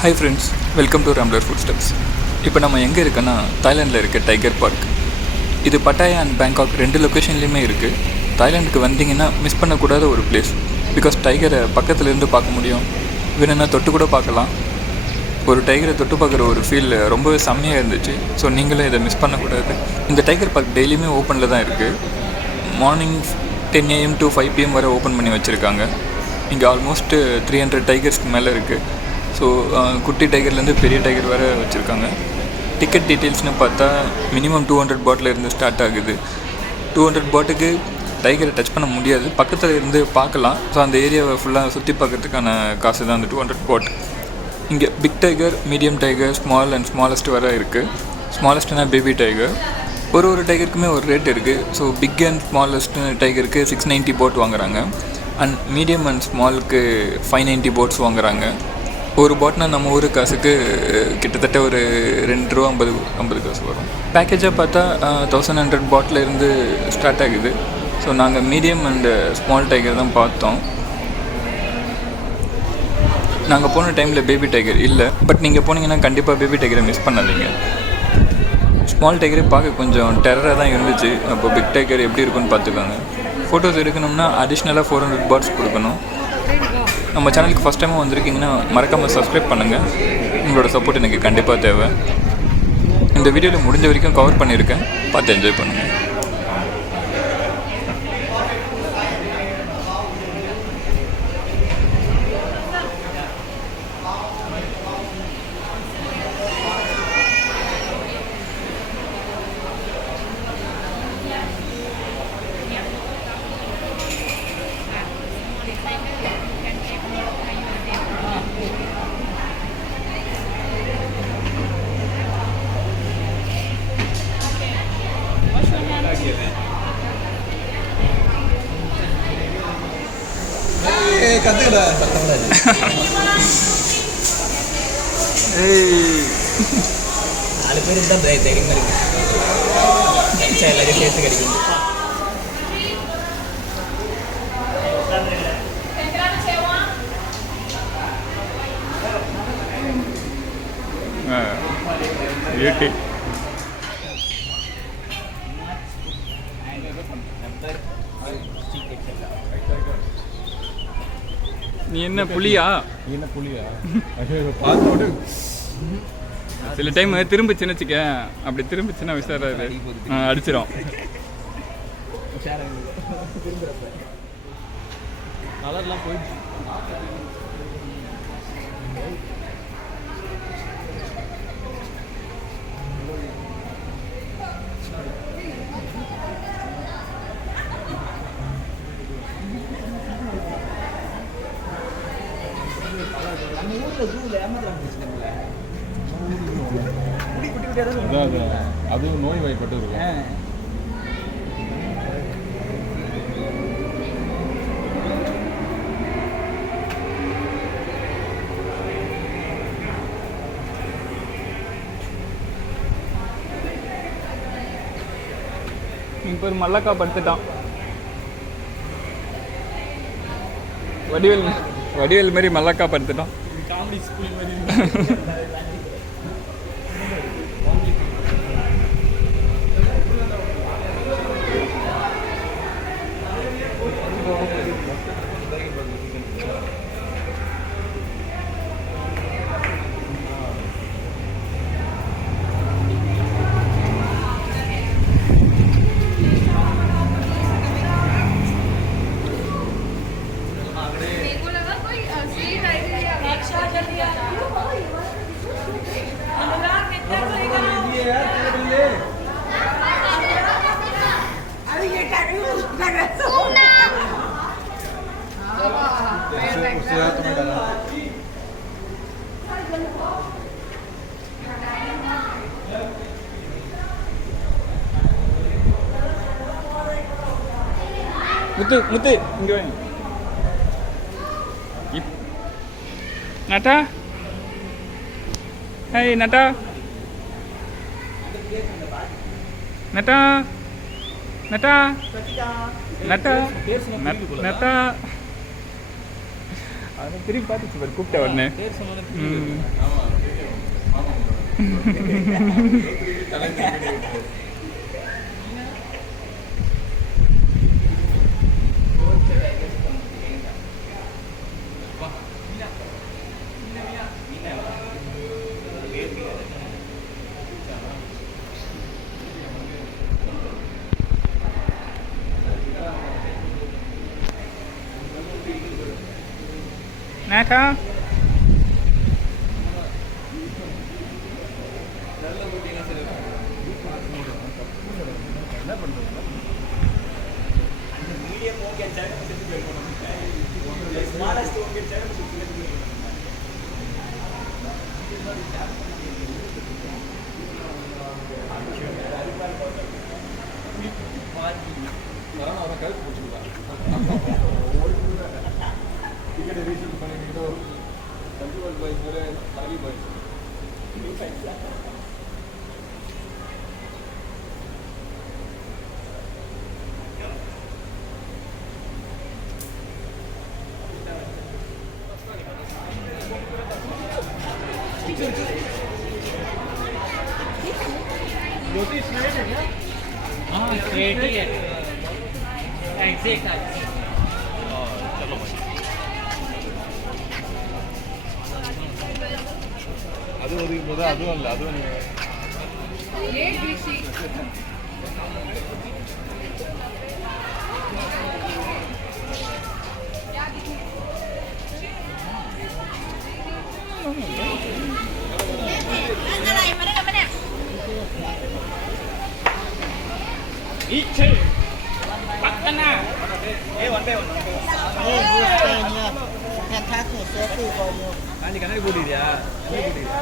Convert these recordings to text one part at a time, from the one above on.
Hi friends, welcome to rambler foot steps. இப்போ நம்ம எங்கே இருக்கோன்னா தாய்லாண்டில் இருக்க டைகர் பார்க். இது பட்டாயா அண்ட் பேங்காக் ரெண்டு லொக்கேஷன்லேயுமே இருக்குது. தாய்லாண்டுக்கு வந்தீங்கன்னா மிஸ் பண்ணக்கூடாத ஒரு பிளேஸ். பிகாஸ் டைகரை பக்கத்துலேருந்து பார்க்க முடியும், வேணும்னா தொட்டு கூட பார்க்கலாம். ஒரு டைகரை தொட்டு பார்க்குற ஒரு ஃபீல் ரொம்பவே செம்மையாக இருந்துச்சு. ஸோ நீங்களும் இதை மிஸ் பண்ணக்கூடாது. இந்த டைகர் பார்க் டெய்லியுமே ஓப்பனில் தான் இருக்குது. மார்னிங் 10 AM to 5 PM வரை ஓப்பன் பண்ணி வச்சுருக்காங்க. இங்கே ஆல்மோஸ்ட் 300 டைகர்ஸ்க்கு மேலே இருக்குது. ஸோ குட்டி டைகர்லேருந்து பெரிய டைகர் வரை வச்சுருக்காங்க. டிக்கெட் டீட்டெயில்ஸ்னு பார்த்தா மினிமம் 200 பாட்டில் இருந்து ஸ்டார்ட் ஆகுது. 200 பாட்டுக்கு டைகரை டச் பண்ண முடியாது, பக்கத்தில் இருந்து பார்க்கலாம். ஸோ அந்த ஏரியாவை ஃபுல்லாக சுற்றி பார்க்கறதுக்கான காசு தான் அந்த 200 பாட். இங்கே big tiger, medium tiger, small and smallest வரை இருக்குது. ஸ்மாலஸ்ட்னா பேபி டைகர். ஒரு டைகருக்குமே ஒரு ரேட் இருக்குது. ஸோ பிக் அண்ட் ஸ்மாலஸ்ட் டைகருக்கு 690 பாட் வாங்குறாங்க. அண்ட் மீடியம் அண்ட் ஸ்மாலுக்கு 590 பாட்ஸ் வாங்குறாங்க. ஒரு பாட்னா நம்ம ஊர் காசுக்கு கிட்டத்தட்ட ஒரு ₹2.50 காசு வரும். பேக்கேஜாக பார்த்தா 1100 பாட்டில் இருந்து ஸ்டார்ட் ஆகுது. ஸோ நாங்கள் மீடியம் அண்டு ஸ்மால் டைகர் தான் பார்த்தோம். நாங்கள் போன டைமில் பேபி டைகர் இல்லை. பட் நீங்கள் போனீங்கன்னா கண்டிப்பாக பேபி டைகரை மிஸ் பண்ணாதீங்க. ஸ்மால் டைகரே பார்க்க கொஞ்சம் டெரராக தான் இருந்துச்சு. அப்போ பிக் டைகர் எப்படி இருக்குன்னு பார்த்துக்கோங்க. ஃபோட்டோஸ் எடுக்கணும்னா அடிஷ்னலாக 400 பாட்ஸ் கொடுக்கணும். நம்ம சேனலுக்கு ஃபஸ்ட் டைமாக வந்திருக்கீங்கன்னா மறக்காமல் சப்ஸ்கிரைப் பண்ணுங்கள். உங்களோட சப்போர்ட் எனக்கு கண்டிப்பாக தேவை. இந்த வீடியோவில் முடிஞ்ச வரைக்கும் கவர் பண்ணியிருக்கேன், பார்த்து என்ஜாய் பண்ணுங்கள். கத்துக்கடா சத்தம்லாம் நாலு பேர் இருந்தால் தைரியமாக இருக்கு. நினச்சா எல்லாரையும் சேர்த்து கிடைக்கும். பியூட்டி. நீ என்ன புலியா? பார்த்து சில டைம் திரும்பிச்சுன்னு வச்சுக்க, அப்படி திரும்பிச்சுன்னா விசாராது அடிச்சிடும். கலர்லாம் போயிடுச்சு. அதுவும் நோய் வாய்ப்பட்டு இருக்கும். இப்போ ஒரு மல்லக்கா படுத்துட்டான். வடிவேல் மாதிரி மல்லக்கா படுத்துட்டான். காமெடி ஸ்கூல் மாதிரி. முத்து இங்கே வாங்க. நட்டா, ஹாய் நட்டா. நட்டா நட்டா நட்டா நட்டா அதை திரும்பி பார்த்துச்சு பாரு கூப்பிட்ட உடனே. பேர் சொன்னோன்னே ம். நாக்கா கழுத்து பிடிச்சிக்கலாம் டிக்கெட் ரீசெண்ட் பண்ணிட்டு கல்ச்சுரல் பாய்ஸ் கல்வி பாய்ஸ் स्ट्रेट ही है एग्जैक्ट चलो भाई அது ஒதுக்கும் போது அதுவும் இல்லை அதுவும் पीछे पकड़ना ए वन बाय वन काली कन्नड़ बोलिदिया कन्नड़ बोलिदिया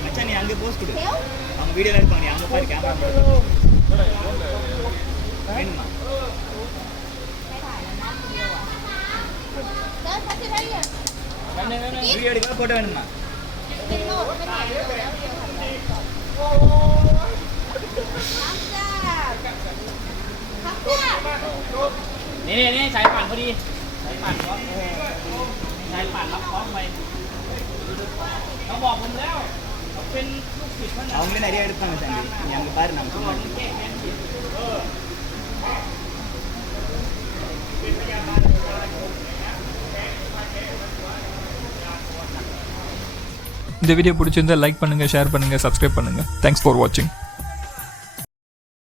अच्छा நீ அங்க போஸ்ட் கொடு அவங்க வீடியோல எடுப்பாங்க நீ அங்க பாரு கேமரா வேணுமா வீடியோ எடுக்க போட்டோ வேணுமாนี่สายปั่นพอดีสายปั่นล็อกคล้องไปเราบอกผมแล้วเป็นลูกศิษย์அவங்களே நிறைய எடுப்பாங்க சாமி நீ அங்க பாரு நம்ம சும்மா இந்த வீடியோ பிடிச்சிருந்தா லைக் பண்ணுங்கள், ஷேர் பண்ணுங்கள், சப்ஸ்கிரைப் பண்ணுங்கள். தேங்க்ஸ் ஃபார் வாட்சிங்.